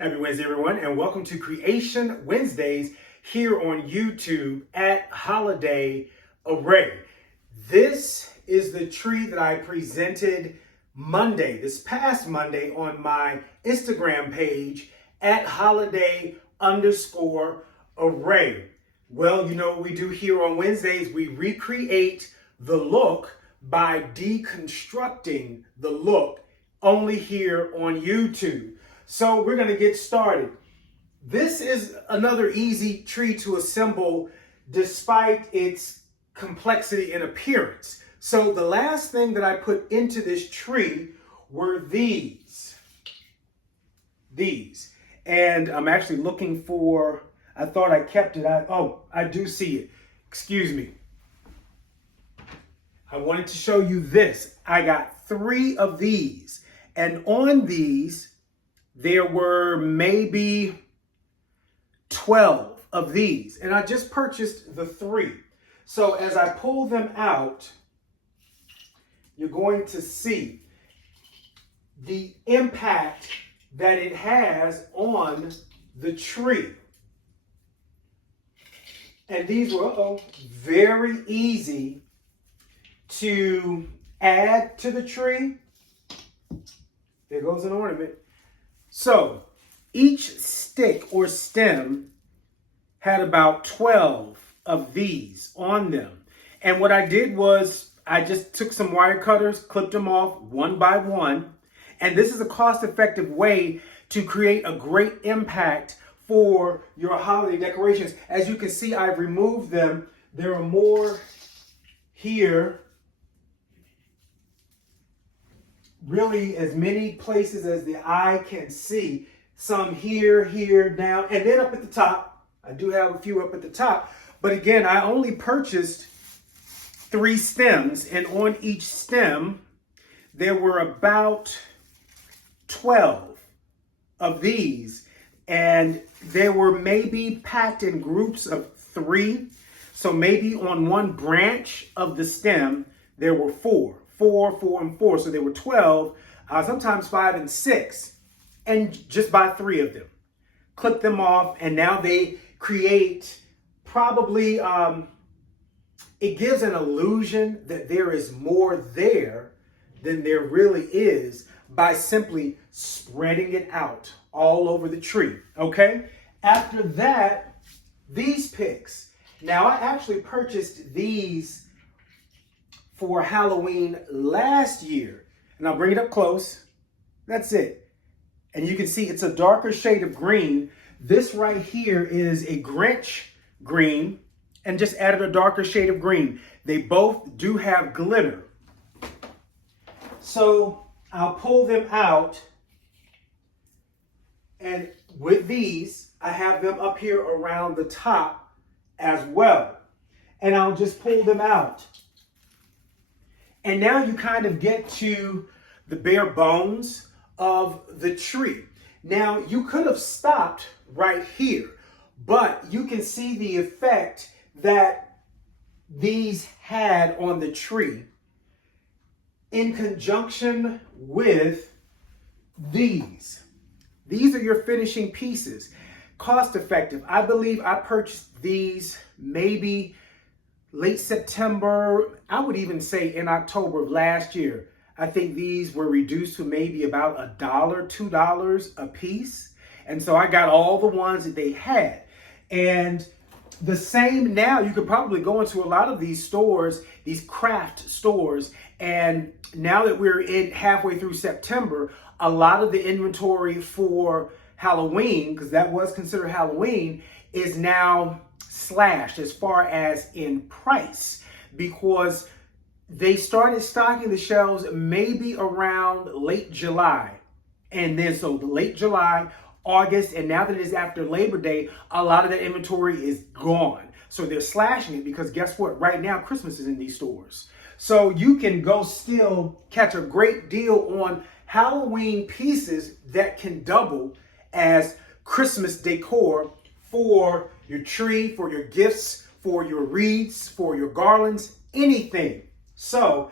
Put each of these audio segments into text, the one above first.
Happy Wednesday, everyone, and welcome to Creation Wednesdays here on YouTube at Holiday Array. This is the tree that I presented this past Monday on my Instagram page at holiday_array. Well, you know what we do here on Wednesdays? We recreate the look by deconstructing the look only here on YouTube. So we're going to get started. This is another easy tree to assemble despite its complexity in appearance. So the last thing that I put into this tree were these. And I'm actually looking for, I thought I kept it. I do see it. Excuse me. I wanted to show you this. I got 3 of these. And on these, there were maybe 12 of these, and I just purchased the 3. So as I pull them out, you're going to see the impact that it has on the tree. And these were very easy to add to the tree. There goes an ornament. So each stick or stem had about 12 of these on them. And what I did was I just took some wire cutters, clipped them off one by one. And this is a cost-effective way to create a great impact for your holiday decorations. As you can see, I've removed them. There are more here. Really as many places as the eye can see. Some here, down, and then up at the top. I do have a few up at the top. But again, I only purchased 3 stems, and on each stem, there were about 12 of these. And they were maybe packed in groups of 3. So maybe on one branch of the stem, there were 4. 4, 4, and 4. So there were 12, sometimes 5 and 6, and just buy 3 of them. Clip them off, and now they create probably, it gives an illusion that there is more there than there really is by simply spreading it out all over the tree, okay? After that, these picks. Now, I actually purchased these for Halloween last year. And I'll bring it up close. That's it. And you can see it's a darker shade of green. This right here is a Grinch green, and just added a darker shade of green. They both do have glitter. So I'll pull them out. And with these, I have them up here around the top as well. And I'll just pull them out. And now you kind of get to the bare bones of the tree. Now, you could have stopped right here, but you can see the effect that these had on the tree in conjunction with these. These are your finishing pieces. Cost effective. I believe I purchased these maybe late September, I would even say in October of last year. I think these were reduced to maybe about $1, $2 a piece. And so I got all the ones that they had. And the same now, you could probably go into a lot of these stores, these craft stores. And now that we're in halfway through September, a lot of the inventory for Halloween, because that was considered Halloween, is now slashed as far as in price, because they started stocking the shelves maybe around late July. And then so late July, August, and now that it is after Labor Day, a lot of that inventory is gone. So they're slashing it because guess what? Right now, Christmas is in these stores. So you can go still catch a great deal on Halloween pieces that can double as Christmas decor for your tree, for your gifts, for your wreaths, for your garlands, anything. So,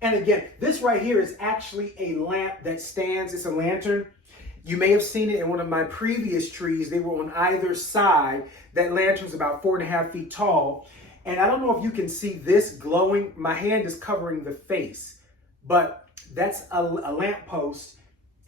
and again, this right here is actually a lamp that stands. It's a lantern You may have seen it in one of my previous trees. They were on either side. That lantern's about 4.5 feet tall. And I don't know if you can see this glowing. My hand is covering the face, but that's a lamp post.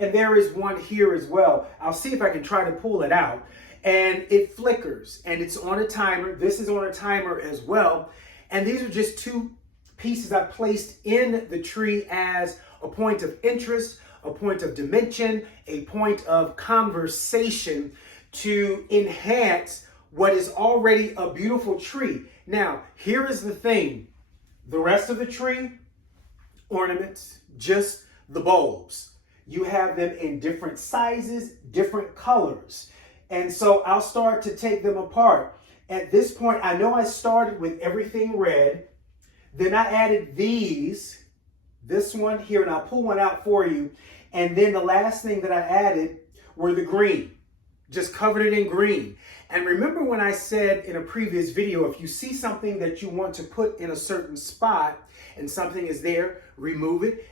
And there is one here as well. I'll see if I can try to pull it out. And it flickers and it's on a timer. This is on a timer as well. And these are just two pieces I placed in the tree as a point of interest, a point of dimension, a point of conversation to enhance what is already a beautiful tree. Now, here is the thing. The rest of the tree, ornaments, just the bulbs. You have them in different sizes, different colors. And so I'll start to take them apart. At this point, I know I started with everything red. Then I added these, this one here, and I'll pull one out for you. And then the last thing that I added were the green. Just covered it in green. And remember when I said in a previous video, if you see something that you want to put in a certain spot and something is there, remove it.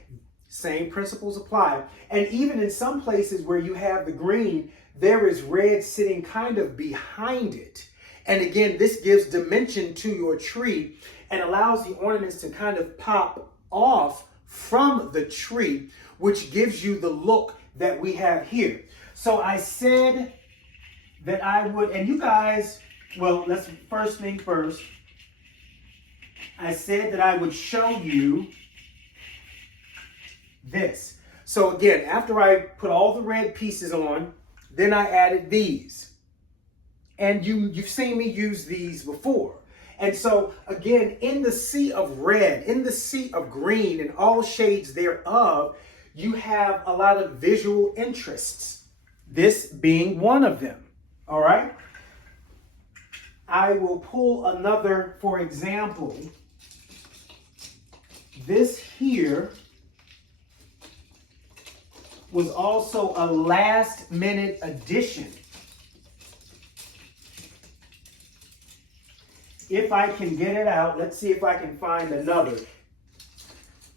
Same principles apply. And even in some places where you have the green, there is red sitting kind of behind it. And again, this gives dimension to your tree and allows the ornaments to kind of pop off from the tree, which gives you the look that we have here. So I said that I would, and you guys, well, let's first thing first. I said that I would show you this. So again, after I put all the red pieces on, then I added these. And you've seen me use these before. And so again, in the sea of red, in the sea of green, and all shades thereof, you have a lot of visual interests. This being one of them. All right. I will pull another, for example, this here was also a last minute addition. If I can get it out, let's see if I can find another.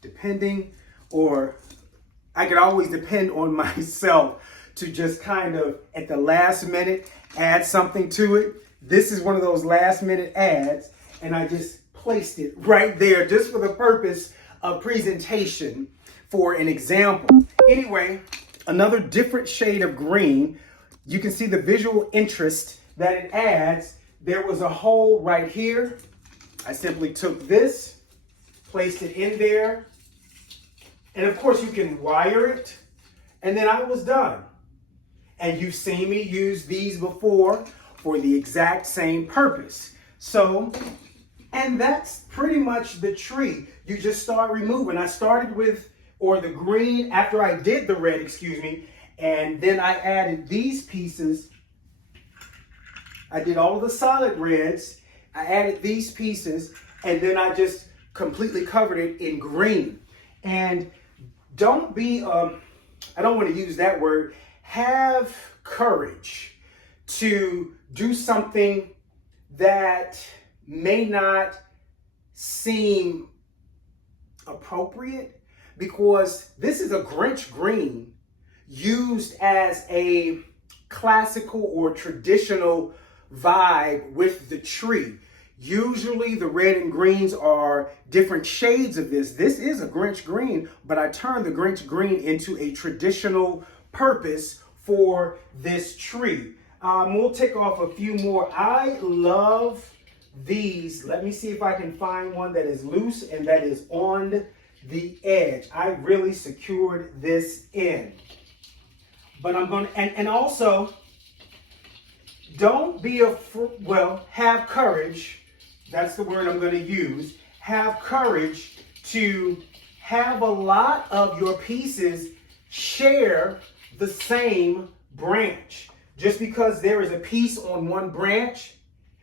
Depending, or I could always depend on myself to just kind of at the last minute add something to it. This is one of those last minute adds, and I just placed it right there just for the purpose of presentation for an example. Anyway, another different shade of green. You can see the visual interest that it adds. There was a hole right here. I simply took this, placed it in there, and of course you can wire it, and then I was done. And you've seen me use these before for the exact same purpose. So, and that's pretty much the tree. You just start removing. I started with, or the green after I did the red, excuse me, and then I added these pieces. I did all of the solid reds. I added these pieces, and then I just completely covered it in green. And don't be, I don't want to use that word, have courage to do something that may not seem appropriate, because this is a Grinch green used as a classical or traditional vibe with the tree. Usually the red and greens are different shades of this. This is a Grinch green, but I turned the Grinch green into a traditional purpose for this tree. We'll take off a few more. I love these. Let me see if I can find one that is loose and that is on the edge. I really secured this in. But I'm going to, and also, don't be afraid, well, have courage. That's the word I'm going to use. Have courage to have a lot of your pieces share the same branch. Just because there is a piece on one branch,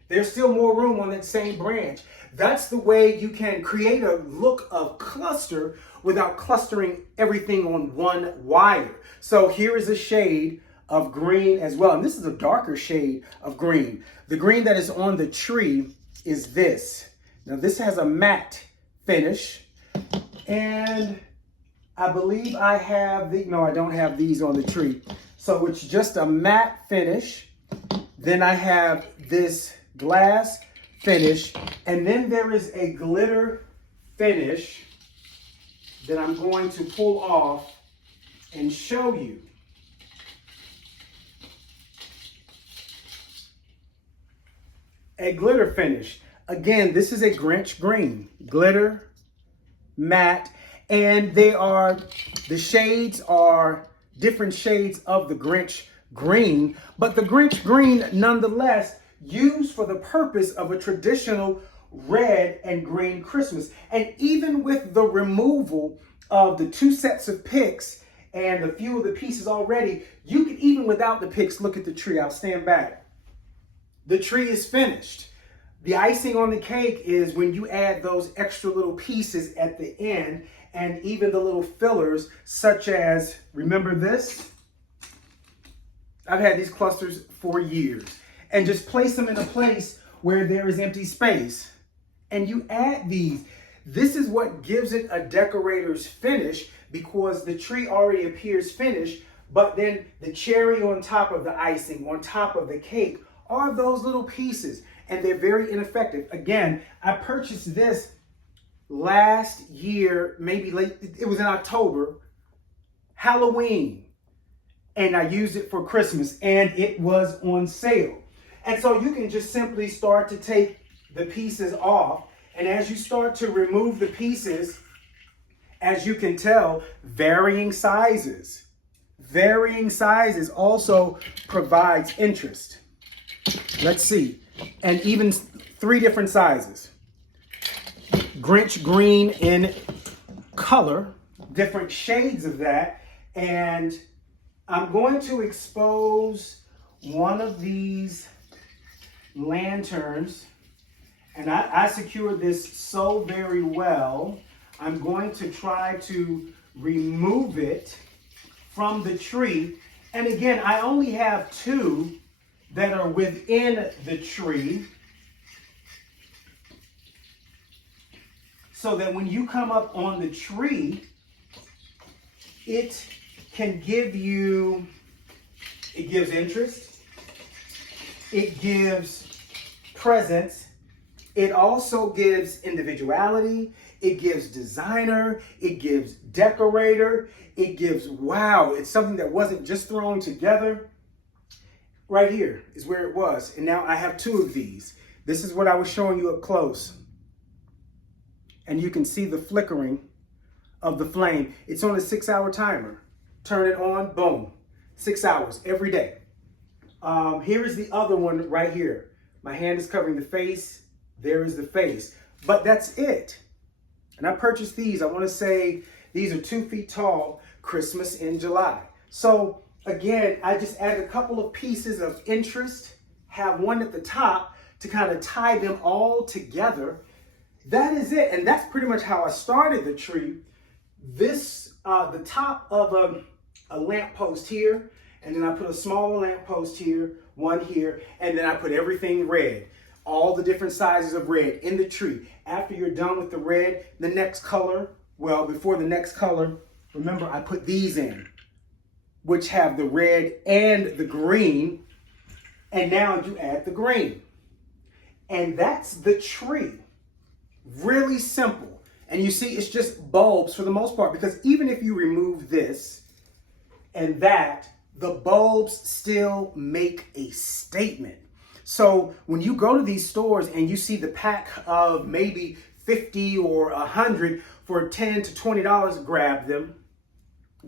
there's still more room on that same branch. That's the way you can create a look of cluster without clustering everything on one wire. So here is a shade of green as well. And this is a darker shade of green. The green that is on the tree is this. Now this has a matte finish. And I believe I have no, I don't have these on the tree. So it's just a matte finish. Then I have this glass finish. And then there is a glitter finish that I'm going to pull off and show you. A glitter finish. Again, this is a Grinch green, glitter, matte, and the shades are different shades of the Grinch green, but the Grinch green nonetheless used for the purpose of a traditional red and green Christmas. And even with the removal of the 2 sets of picks and a few of the pieces already, you can, even without the picks, look at the tree. I'll stand back. The tree is finished. The icing on the cake is when you add those extra little pieces at the end, and even the little fillers, such as, remember this? I've had these clusters for years. And just place them in a place where there is empty space. And you add these. This is what gives it a decorator's finish, because the tree already appears finished, but then the cherry on top of the icing, on top of the cake, are those little pieces, and they're very ineffective. Again, I purchased this last year, maybe late, it was in October, Halloween, and I used it for Christmas, and it was on sale. And so you can just simply start to take the pieces off, and as you start to remove the pieces, as you can tell, varying sizes also provides interest. Let's see. And even 3 different sizes. Grinch green in color, different shades of that. And I'm going to expose one of these lanterns. And I secured this so very well. I'm going to try to remove it from the tree. And again, I only have 2 that are within the tree, so that when you come up on the tree, it can give you, it gives interest, it gives presence, it also gives individuality, it gives designer, it gives decorator, it gives wow. It's something that wasn't just thrown together. Right here is where it was. And now I have 2 of these. This is what I was showing you up close. And you can see the flickering of the flame. It's on a 6-hour timer. Turn it on, boom. 6 hours every day. Here is the other one right here. My hand is covering the face. There is the face. But that's it. And I purchased these. I want to say these are 2 feet tall, Christmas in July. So again, I just added a couple of pieces of interest, have one at the top to kind of tie them all together. That is it. And that's pretty much how I started the tree. This, the top of a lamppost here, and then I put a smaller lamppost here, one here, and then I put everything red. All the different sizes of red in the tree. After you're done with the red, the next color, well, before the next color, remember I put these in, which have the red and the green, and now you add the green. And that's the tree. Really simple. And you see, it's just bulbs for the most part, because even if you remove this and that, the bulbs still make a statement. So when you go to these stores and you see the pack of maybe 50 or 100 for $10 to $20, grab them.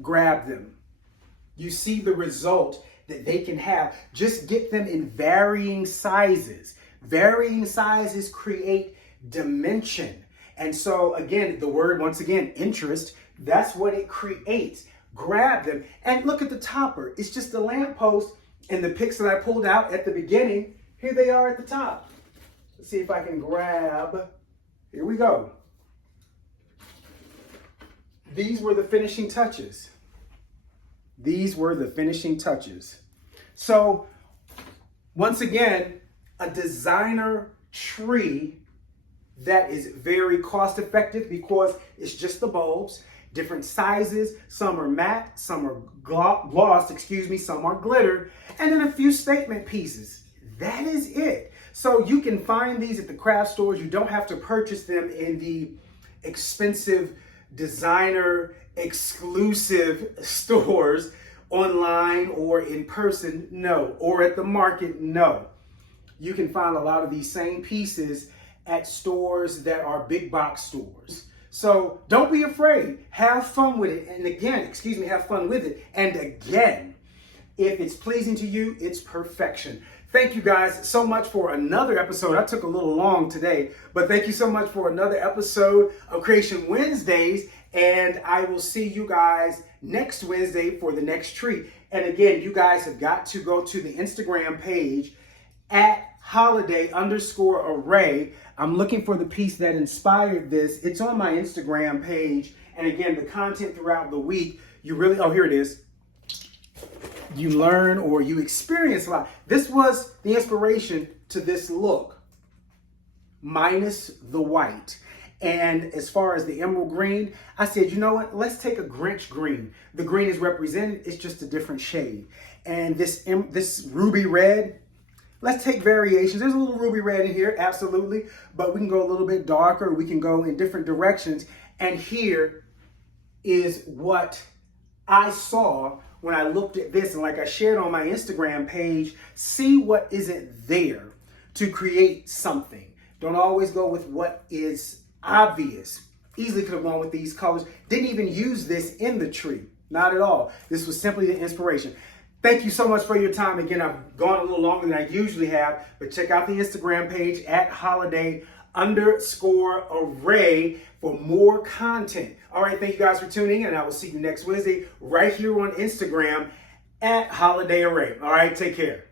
Grab them. You see the result that they can have. Just get them in varying sizes. Varying sizes create dimension. And so again, the word, once again, interest, that's what it creates. Grab them and look at the topper. It's just a lamppost, and the picks that I pulled out at the beginning, here they are at the top. Let's see if I can grab. Here we go. These were the finishing touches. These were the finishing touches. So once again, a designer tree that is very cost effective because it's just the bulbs. different sizes. Some are matte, some are gloss, some are glitter, and then a few statement pieces. That is it. So you can find these at the craft stores. You don't have to purchase them in the expensive designer exclusive stores online or in person, no, or at the market, no. You can find a lot of these same pieces at stores that are big box stores. So don't be afraid. Have fun with it. And again, have fun with it. And again, if it's pleasing to you, it's perfection. Thank you guys so much for another episode. I took a little long today, but thank you so much for another episode of Creation Wednesdays. And I will see you guys next Wednesday for the next treat. And again, you guys have got to go to the Instagram page at holiday_array. I'm looking for the piece that inspired this. It's on my Instagram page. And again, the content throughout the week, here it is. You learn or you experience a lot. This was the inspiration to this look, minus the white. And as far as the emerald green, I said, you know what? Let's take a Grinch green. The green is represented. It's just a different shade. And this ruby red, let's take variations. There's a little ruby red in here, absolutely. But we can go a little bit darker. We can go in different directions. And here is what I saw when I looked at this. And like I shared on my Instagram page, see what isn't there to create something. Don't always go with what is obvious. Easily could have gone with these colors. Didn't even use this in the tree. Not at all. This was simply the inspiration. Thank you so much for your time. Again, I've gone a little longer than I usually have, but check out the Instagram page at holiday_array for more content. All right, thank you guys for tuning in, and I will see you next Wednesday right here on Instagram at holiday array. All right, take care.